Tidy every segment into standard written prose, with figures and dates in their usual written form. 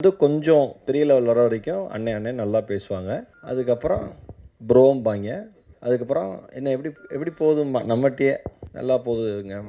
வந்து கொஞ்சம் பெரிய லெவல் வர வரைக்கும் அண்ணே அண்ணே நல்லா பேசுவாங்க. அதுக்கப்புறம் ப்ரோம்பாய்ங்க. அதுக்கப்புறம் என்ன எப்படி எப்படி போகுதும்மா நம்மட்டயே நல்லா போகுதுங்க.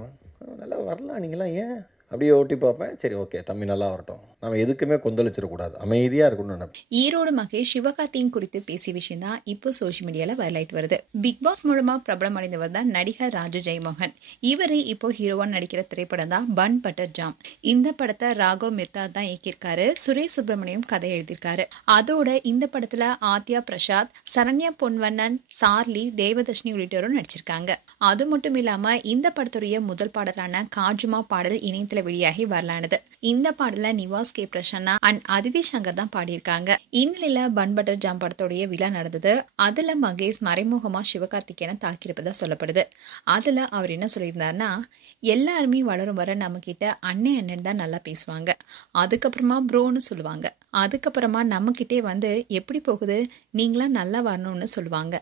நல்லா வரலாம் நீங்களாம் ஏன் அப்படியே ஓட்டி பார்ப்பேன். சரி ஓகே தம்பி நல்லா வரட்டும். நம்ம எதுக்குமே கொந்தளிச்சிடக்கூடாது. அமைதியாக இருக்கணும்னு நினைப்பேன். ஈரோடு மகேஷ் சிவகார்த்தியின் குறித்து பேசிய விஷயம் தான் இப்போ சோஷியல் மீடியால வைரல் வருது. பிக் பாஸ் மூலமா பிரபலம் அடைந்தவர் தான் நடிகர் ராஜு ஜெயமோகன். இவரே இப்போ ஹீரோவா நடிக்கிற திரைப்படம் தான் பன் பட்டர் ஜாம். இந்த படத்தை ராகவ் மெத்தா தான் இயக்கியிருக்காரு. சுரேஷ் சுப்பிரமணியம் கதை எழுதியிருக்காரு. அதோட இந்த படத்துல ஆத்யா பிரசாத், சரண்யா பொன்வண்ணன், சார்லி, தேவதர்ஷினி உள்ளிட்டோரும் நடிச்சிருக்காங்க. அது மட்டும் இல்லாம இந்த படத்துடைய முதல் பாடலான காஜுமா பாடல் இணையத்துல வெளியாகி வரலானது. இந்த பாடல நிவாஸ் கே பிரசன்னா அண்ட் அதிதி சங்கர் தான் பாடியிருக்காங்க. இந்நிலையில பன் பட்டர் ஜாம் படத்துடைய விழா நடந்தது. அதுல மகேஷ் மறைமுகமா சிவகார்த்திகேயனை தாக்கியிருப்பதா சொல்லப்படுது. அதுல அவர் என்ன சொல்லியிருந்தாருன்னா, எல்லாருமே வளரும் வர நம்ம கிட்ட அண்ணே அண்ணன் தான் நல்லா பேசுவாங்க. அதுக்கப்புறமா ப்ரோன்னு சொல்லுவாங்க. அதுக்கப்புறமா நம்ம கிட்டே வந்து எப்படி போகுது நீங்களா நல்லா வரணும்னு சொல்லுவாங்க.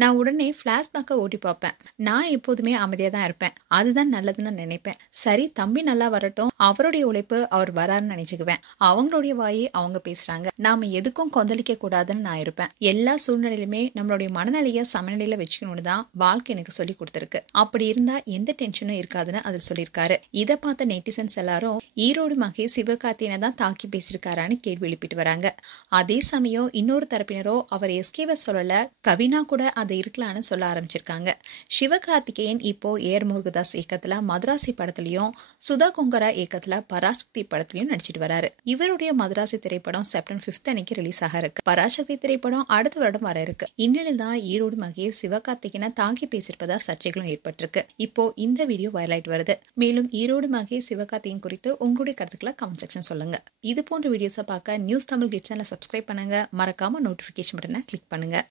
நான் உடனே பிளாஷ்பேக்கை ஓட்டி பார்ப்பேன். நான் எப்போதுமே அமைதியா தான் இருப்பேன். அதுதான் நல்லதுன்னு நினைப்பேன். சரி தம்பி நல்லா வரட்டும், அவருடைய உழைப்பு அவர் வராருன்னு நினைச்சுக்குவேன். அவங்களுடைய வாயை அவங்க பேசுறாங்க, நாம எதுக்கும் கொந்தளிக்க கூடாதுன்னு நான் இருப்பேன். எல்லா சூழ்நிலையிலுமே நம்மளுடைய மனநிலைய சமநிலையில வச்சுக்கணும்னு தான் வாழ்க்கை எனக்கு சொல்லி கொடுத்திருக்கு. அப்படி இருந்தா எந்த டென்ஷனும் இருக்காதுன்னு அது சொல்லியிருக்காரு. இதை பார்த்த நெட்டிசன்ஸ் எல்லாரும் ஈரோடு மகேஷ் சிவகார்த்தியனை தான் தாக்கி பேசியிருக்காரான்னு கேள்வி எழுப்பிட்டு வராங்க. அதே சமயம் இன்னொரு தரப்பினரோ அவர் எஸ்கேவை சொல்லல, கவினா கூட அது இருக்கலான்னு சொல்ல ஆரம்பிச்சிருக்காங்க. சிவகார்த்திகேயன் இப்போ ஏர் முருகதாஸ் இயக்கத்துல மதராசி படத்திலையும், சுதா கொங்கரா இயக்கத்துல பராசக்தி படத்திலையும் நடிச்சிட்டு வராரு. இவருடைய மதராசி திரைப்படம் செப்டம்பர் 5 அன்னைக்கு ரிலீஸ் ஆக இருக்கு. பராசக்தி திரைப்படம் அடுத்த வருடம் வர இருக்கு. இந்நிலையில் தான் ஈரோடு மகேஷ் சிவகார்த்திகேயனை தாக்கி பேசியிருப்பதா சர்ச்சைகளும் ஏற்பட்டிருக்கு. இப்போ இந்த வீடியோ வைரல் ஆயிட்டு வருது. மேலும் ஈரோடு மகேஷ் சிவகார்த்திகேயன் குறித்து உங்களுடைய கருத்துக்களை கமெண்ட் செக்ஷன் சொல்லுங்க. இது போன்ற வீடியோஸை பார்க்க நியூஸ் தமிழ் கிட்ஸ் சேனலை சப்ஸ்கிரைப் பண்ணுங்க. மறக்காம நோட்டிபிகேஷன் பட்டனை கிளிக் பண்ணுங்க.